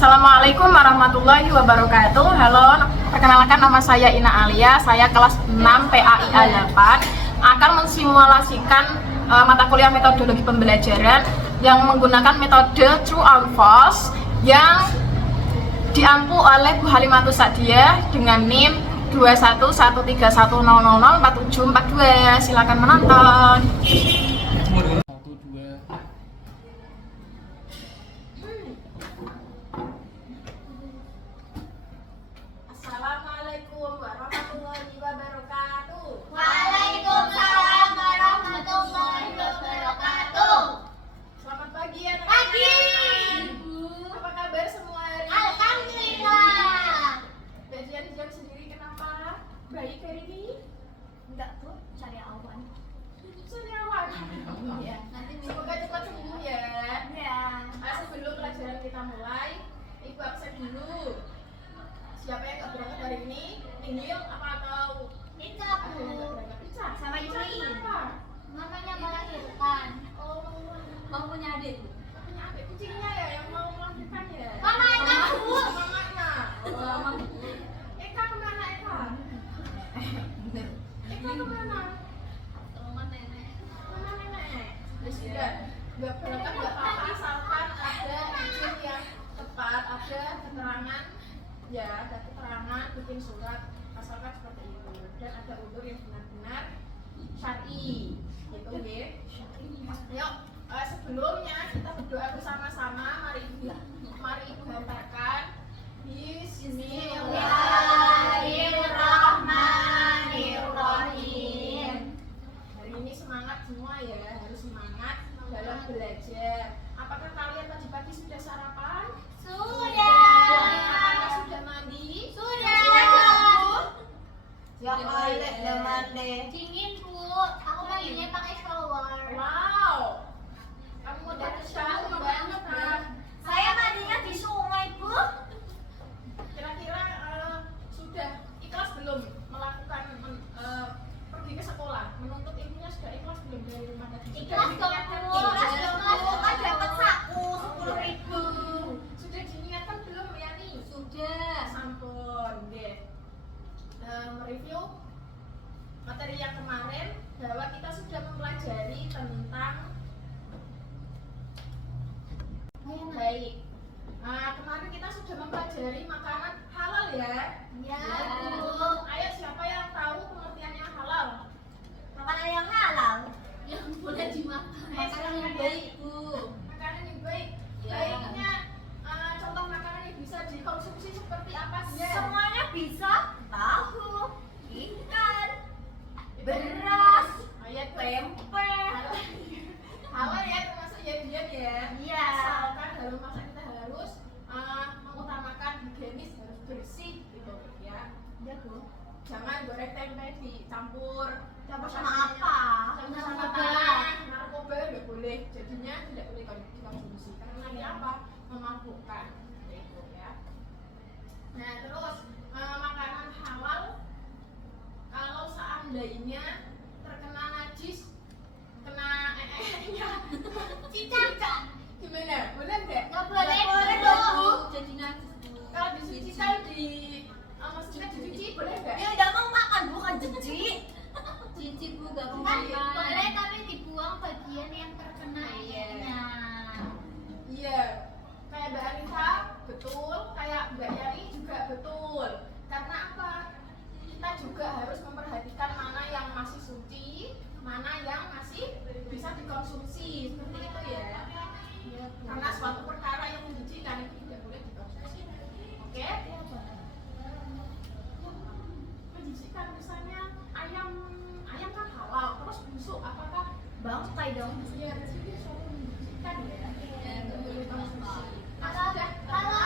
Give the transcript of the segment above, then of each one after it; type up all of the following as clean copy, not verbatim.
Assalamualaikum warahmatullahi wabarakatuh. Halo, perkenalkan nama saya Ina Alia. Saya kelas 6 PAIA 8 akan mensimulasikan mata kuliah metodologi pembelajaran yang menggunakan metode true and false yang diampu oleh Bu Halimatus Sa'diyah dengan NIM 21131004742. Silakan menonton. Assalamualaikum warahmatullahi wabarakatuh. Waalaikumsalam warahmatullahi wabarakatuh. Selamat pagi ya anak-anak. Pagi. Apa kabar semua hari ini? Alhamdulillah. Bagian jam sendiri kenapa baik hari ini? Enggak tuh, cari awan. Seniawan. Ya. Nanti Semoga cepat sembuh ya. ya. Sebelum pelajaran kita mulai, Ibu absen dulu. Siapa yang nggak berangkat hari ini? Inil apa atau Itu ada yang aku nggak berangkat? Ica. sama Ica Yuli. kenapa? Mamanya melahirkan. Oh, Mau punya adik. punya adik kucingnya ya yang mau melahirkan ya? Mamanya, Bu. Mamanya. Oh, Eka kemana Eka? Eka kemana? Rumah nenek. Mana nenek? Ya sudah, nggak berangkat nggak apa-apa asalkan ada izin yang tepat, ada keterangan, ya ada keterangan bikin surat asalkan seperti itu dan ada unsur yang benar-benar syar'i, gitu ya. Yuk, sebelumnya kita berdoa bersama-sama. Mari ibu hantarkan. Bismillahirrahmanirrahim. Hari ini semangat semua ya, harus semangat dalam belajar. Apakah kalian tadi pagi sudah sarapan? Sudah. Apakah sudah mandi? Sudah. Ya oleh teman deh. Dingin, Bu. Aku mandinya pakai shower. Wow, kamu udah shower banget kan? Saya mandinya di sungai, Bu. Kira-kira sudah ikhlas belum melakukan pergi ke sekolah, menuntut ilmunya sudah ikhlas belum dari rumah tadi? Ikhlas dong, Bu. Ikhlas dong, Bu. Kan dapat saku 10.000. Sudah diniatkan belum Yani? Sudah. Sampun, deh. Mereview materi yang kemarin bahwa kita sudah mempelajari tentang baik. Kemarin kita sudah mempelajari makanan halal ya. Ya, Bu. Ayo siapa yang tahu pengertiannya halal? makanan yang halal yang boleh dimakan. Makanan yang baik, Bu. Makanan yang baik. Ya. Baiknya contoh makanan yang bisa dikonsumsi seperti apa sih? Semuanya bisa. Tahu, ikan, beras, Ayat tempe. halal ya, termasuk ya dia ya. Iya. Asalkan dalam masak kita harus mengutamakan higienis, harus bersih gitu ya. Ya, Bu. Jangan goreng tempe dicampur Sama apa? sama Narkoba. narkoba nggak boleh, jadinya tidak boleh dikonsumsi karena nanti apa, memabukkan itu ya. Nah terus makanan halal kalau seandainya terkena najis, kena Cicak. gimana, boleh nggak? Nggak boleh, boleh Bu. dong, Bu. Jadi najis, Bu. Kalau dicuci kan maksudnya dicuci boleh nggak? Ya nggak mau makan, bukan jijik. Jijik, Bu, nggak mau Kan makan. boleh, tapi dibuang bagian yang terkena airnya. Iya, kayak Mbak Anita betul, kayak Mbak Yani juga betul. Karena apa? Kita juga harus memperhatikan mana yang masih suci, mana yang masih bisa dikonsumsi, seperti itu ya. Karena suatu perkara yang menjijikan itu tidak boleh dikonsumsi. Oke? Menjijikan misalnya ayam kan halal, terus busuk apakah Bangkai dong. iya itu suatu menjijikan ya? Kalau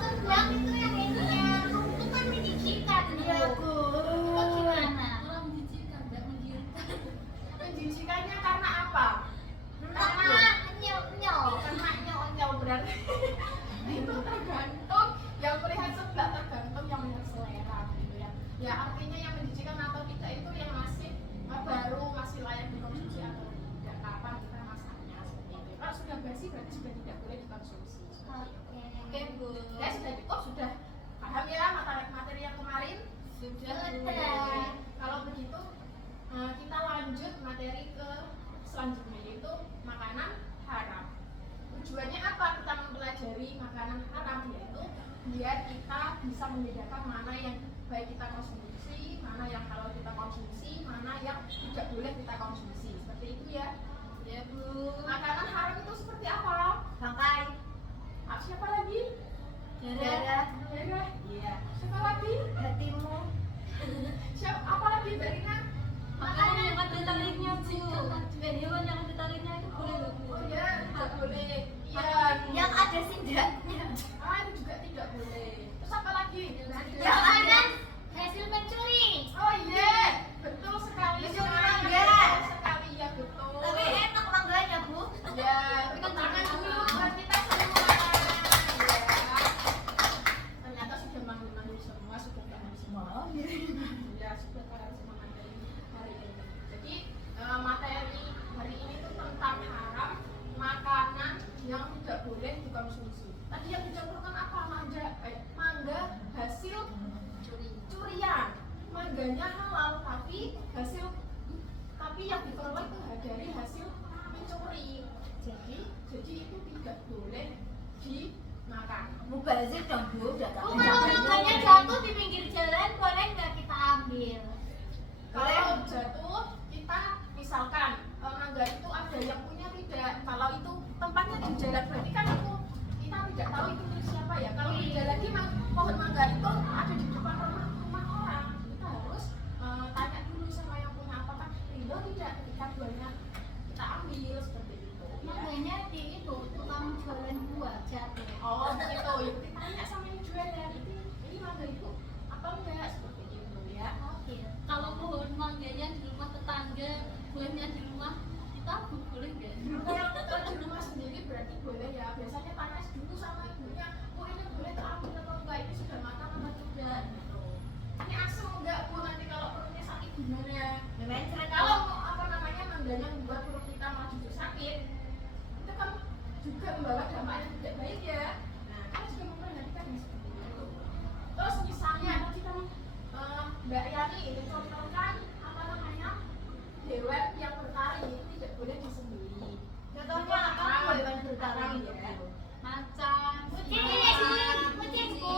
sebelah itu yang ininya itu kan menjijikan. Iya, Bu. Itu gimana? Kalau menjijikan, nggak menggiurkan. Menjijikannya karena apa? Karena nyel-nyel. Karena nyel-nyel berarti itu tergantung yang melihat sebelah, tergantung yang melihat selera gitu ya. Ya artinya yang menjijikan atau tidak itu yang masih baru, masih layak dikonsumsi atau tidak, kapan kita masaknya seperti itu. Kalau sudah basi berarti sudah tidak boleh dikonsumsi. Oke. haram, yaitu biar kita bisa membedakan mana yang baik kita konsumsi, mana yang halal kita konsumsi, mana yang tidak boleh kita konsumsi. Seperti itu ya. Ya Bu. Makanan haram itu seperti apa? Bangkai. Siapa lagi? Darah. Darah. Iya. Siapa lagi? Hatimu. Siapa? Apa lagi, Mbak Rina? Makanan yang ada taringnya Bu. Dan hewan yang ada taringnya itu boleh nggak Bu? Oh ya, tidak boleh. Iya. Yang ada sindaknya. Itu juga tidak boleh. Terus apa lagi? Yang ada hasil mencuri. Oh iya, betul sekali. Mencuri Sekali. mangga. Betul sekali ya, betul. Tapi enak mangganya Bu. Ya, tepuk tangan dulu buat kita semua. Ya. Ternyata sudah manggil-manggil semua, sudah paham semua. Ya, sudah paham semua materi hari ini. Jadi materi hari ini tuh tentang haram makanan yang tidak boleh dikonsumsi. Tadi yang dicontohkan apa? Mangga hasil curian. Mangganya halal tapi yang diperoleh itu dari hasil mencuri. Jadi itu tidak boleh dimakan. Mubazir dong Bu. Bu, kalau mangganya jatuh di pinggir jalan boleh nggak kita ambil? Kalau jatuh kita misalkan mangga itu ada yang punya tidak. Kalau itu tempatnya di jalan berarti kan itu kita tidak tahu itu milik siapa ya. Kalau tidak lagi pohon mangga itu ada di depan rumah orang, kita harus tanya dulu sama yang punya apakah ridho tidak ketika buahnya kita ambil seperti itu. Ya. Mangganya di itu tukang jualan buah jatuh. Oh begitu, ya kita tanya sama yang jualnya ini mangga itu apa enggak seperti itu ya. Oke. Kalau pohon mangganya di rumah tetangga, buahnya di rumah kita boleh nggak? Kalau di rumah sendiri berarti boleh ya. Biasanya tanya dulu sama ibunya, oh ini boleh terambil atau enggak, ini sudah matang atau tidak gitu. Ini asam enggak Bu, nanti kalau perutnya sakit gimana? Kalau apa namanya mangganya membuat perut kita malah justru sakit, itu kan juga membawa dampak yang tidak baik ya. Nah, kita juga memperhatikan yang seperti itu. Terus misalnya tadi kan Mbak Yani itu contohkan apa namanya hewan yang bertaring itu tidak boleh disembelih. Contohnya apa hewan bertaring ya? Macan, Kucing, Bu.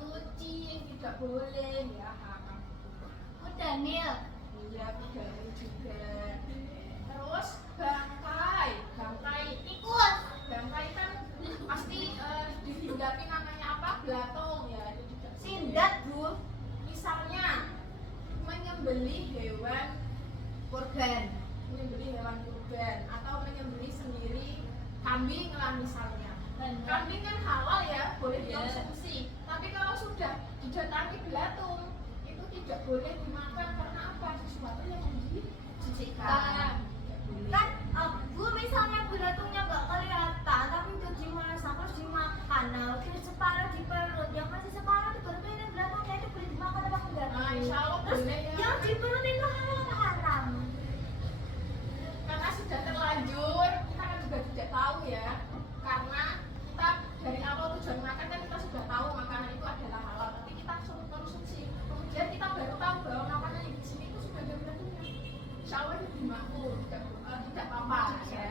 Kucing tidak boleh ya haram. Daniel. Iya, kucing juga. Terus bangkai Tikus. bangkai kan pasti dihinggapi namanya apa? Belatung ya, itu tidak boleh. Sindat Bu. Misalnya menyembelih hewan Kurban. kurban atau menyembelih sendiri kambing lah misalnya. Kambing kan halal ya, boleh dikonsumsi. Tapi kalau sudah didatangi belatung, itu tidak boleh dimakan karena apa? Sesuatu yang menjijikkan. Tidak boleh. Kan Bu misalnya belatungnya nggak kelihatan tapi udah dimasak terus dimakan. Nah, udah separuh di perut, yang masih separuh di perut ini belatungnya itu boleh dimakan apa enggak? Nah, insya Allah Terus boleh ya. yang di perut itu halal apa haram? Karena sudah terlanjur, kita kan juga tidak tahu ya. Karena kita dari awal tujuan makan kan kita sudah tahu makanan itu adalah halal, tapi kita suruh konsumsi. Kemudian kita baru tahu bahwa makanan yang di sini itu sudah ada beracunnya. Insya Allah itu dimakmur, tidak apa-apa ya.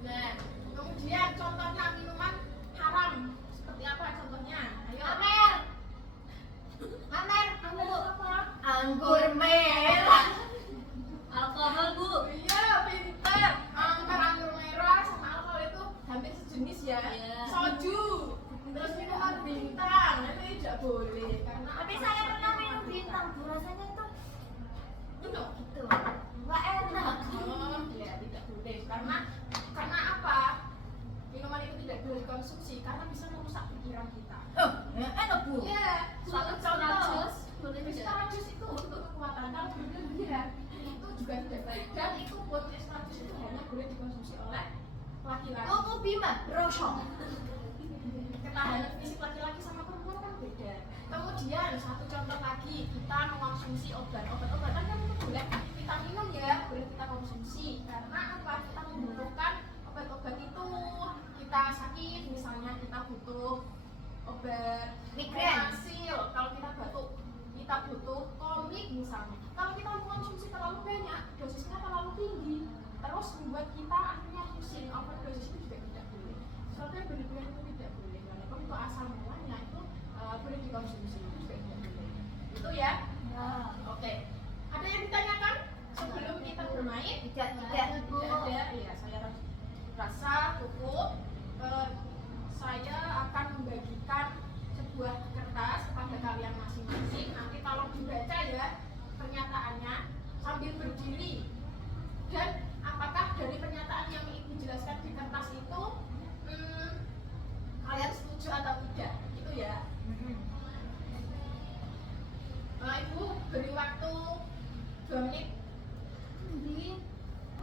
Nah, kemudian contohnya minuman haram seperti apa contohnya? Ayo. Amer. Apa? Anggur merah. Alkohol Bu. Iya, pintar. Anggur merah sama alkohol itu hampir sejenis ya. Iya. Soju. Terus minuman bintang, itu tidak boleh karena Tapi apa? saya pernah minum bintang, Bu. Rasanya itu Minum. gitu. Nggak enak. Oh, ya tidak boleh karena apa? Minuman itu tidak boleh dikonsumsi karena bisa merusak pikiran kita. Oh, enak Bu. Iya, suatu contoh. Jus boleh nggak? Extra jus itu untuk kekuatan kalau berlebihan itu juga tidak baik dan itu pun extra jus itu hanya boleh dikonsumsi oleh laki-laki. Oh, Bima, rosok. Ketahanan fisik laki-laki sama perempuan kan beda. Kemudian satu contoh lagi, kita mengonsumsi obat-obatan kan itu boleh kita minum ya, boleh kita konsumsi karena apa? Kita membutuhkan obat-obat itu. Kita sakit misalnya kita butuh obat Migren. hasil, kalau kita batuk kita butuh komik misalnya. Kalau kita mengkonsumsi terlalu banyak, dosisnya terlalu tinggi, terus membuat kita akhirnya pusing, overdosis itu juga tidak boleh. Soalnya berlebihan itu tidak boleh dikonsumsi juga tidak boleh. Itu ya. Ya. Oke. Ada yang ditanyakan sebelum kita bermain? Tidak. Tidak ada. Iya, saya rasa cukup. Saya akan membagikan sebuah kertas kepada kalian masing-masing. Nanti tolong dibaca ya pernyataannya sambil berdiri. Dan apakah dari pernyataan yang Ibu jelaskan di kertas itu kalian setuju atau tidak? Itu ya. Ibu beri waktu 2 menit.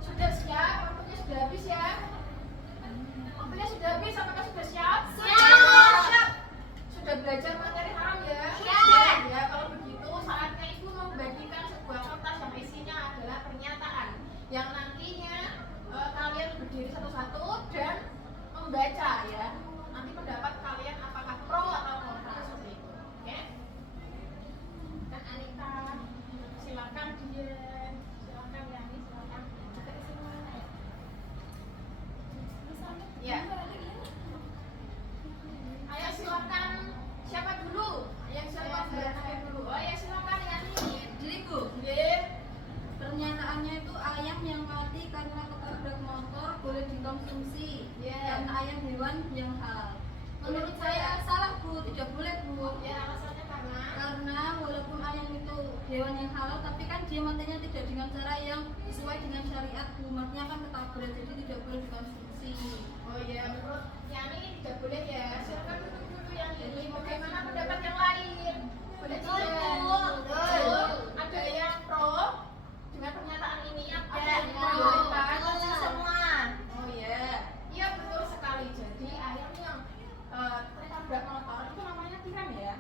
Sudah siap? Waktunya sudah habis ya? Waktunya sudah habis, apakah sudah siap? Siap. Sudah belajar materi haram ya? Siap. Ya, kalau begitu saatnya Ibu membagikan sebuah kertas yang isinya adalah pernyataan yang nantinya kalian berdiri satu-satu dan membaca ya. Nanti pendapat kalian apakah pro atau kontra seperti itu. Oke? Dan Anita, silakan dia. Silakan Yani, silakan. Ya. Ayo silakan. Siapa dulu? Yang siapa berakhir dulu? Oh ya silakan Yani. Jadi Bu, Oke. pernyataannya itu ayam yang mati karena ketabrak motor boleh dikonsumsi Ya. dan ayam hewan yang halal. Menurut saya salah Bu, tidak boleh Bu. Ya alasannya Karena walaupun ayam itu hewan yang halal, tapi kan dia matinya tidak dengan cara yang sesuai dengan syariat Bu. Matinya kan ketabrak, jadi tidak boleh dikonsumsi. oh ya menurut Yani tidak boleh ya. Silakan dulu Yani. Bagaimana pendapat yang lain? Boleh Betul, tidak? Bu. Betul. Ada yang pro dengan pernyataan ini? Ada yang Betul. menolak? Semua. Oh ya, iya betul sekali. Jadi ayam yang tertabrak motor itu namanya tiran ya.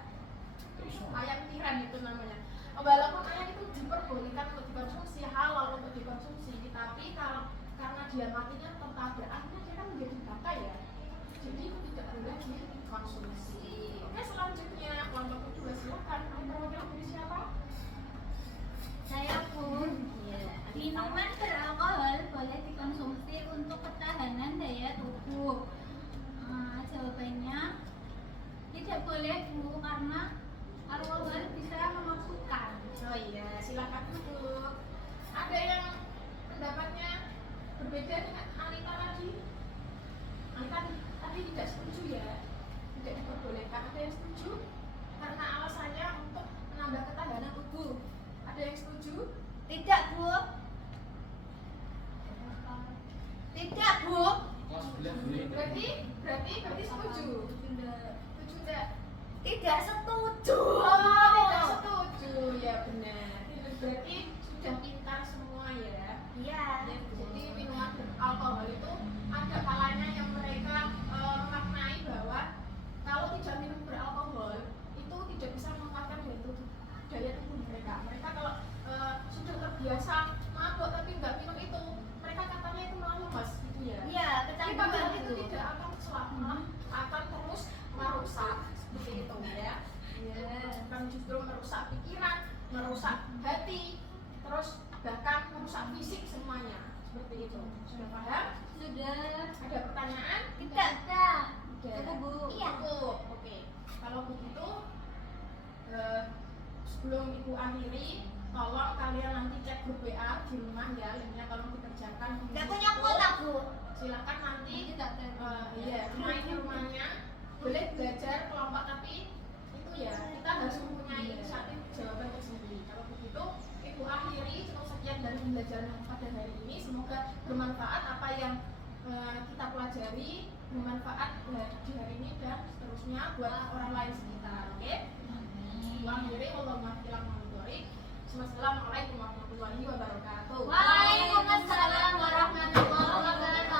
Ayam tiran itu namanya. Walaupun ayam itu diperbolehkan untuk dikonsumsi, halal untuk dikonsumsi, tapi kalau karena dia matinya tertabrak, akhirnya dia kan menjadi baka ya. Jadi itu tidak boleh dikonsumsi. Oke, selanjutnya kelompok kedua silakan. Perwakilan dari siapa? Saya pun. Minuman beralkohol boleh dikonsumsi untuk ketahanan daya tubuh. Jawabannya tidak boleh Bu, karena alkohol bisa memabukkan. Oh iya, silakan duduk. Ada yang pendapatnya berbeda dengan Anita tadi? Anita tadi tidak setuju ya, tidak diperbolehkan. Ada yang setuju? Karena alasannya untuk menambah ketahanan tubuh. Ada yang setuju? Tidak Bu. Tidak Bu. Berarti setuju. Setuju tidak? Tidak setuju. Oh, tidak setuju. Ya benar. Berarti sudah pintar semua ya. Iya. Jadi minuman beralkohol itu ada kalanya yang mereka memaknai bahwa kalau tidak minum beralkohol itu tidak bisa menguatkan daya tubuh mereka. Mereka kalau sudah terbiasa mabuk tapi nggak minum itu, mereka katanya itu malah lemas gitu ya. Iya, Tapi padahal kecanduan itu Bu. tidak akan selama, akan terus merusak seperti itu ya. Bukan justru merusak pikiran, merusak hati, terus bahkan merusak fisik semuanya seperti itu. Sudah paham? Sudah. Ada pertanyaan? Tidak. Ada. Bu. Iya. Cukup. Oke. Kalau begitu sebelum Ibu akhiri, tolong kalian nanti cek grup WA di rumah ya, linknya tolong dikerjakan. Tidak punya kuota Bu. Silakan nanti Tidak ada. iya main di rumahnya, boleh belajar kelompok tapi itu ya kita harus mempunyai inisiatif jawaban tersendiri. Kalau begitu Ibu akhiri, cukup sekian dari pembelajaran pada hari ini. Semoga bermanfaat apa yang kita pelajari, bermanfaat di hari ini dan seterusnya buat orang lain sekitar. Oke? Ibu akhiri, Wassalamualaikum warahmatullahi wabarakatuh. Waalaikumsalam warahmatullahi wabarakatuh.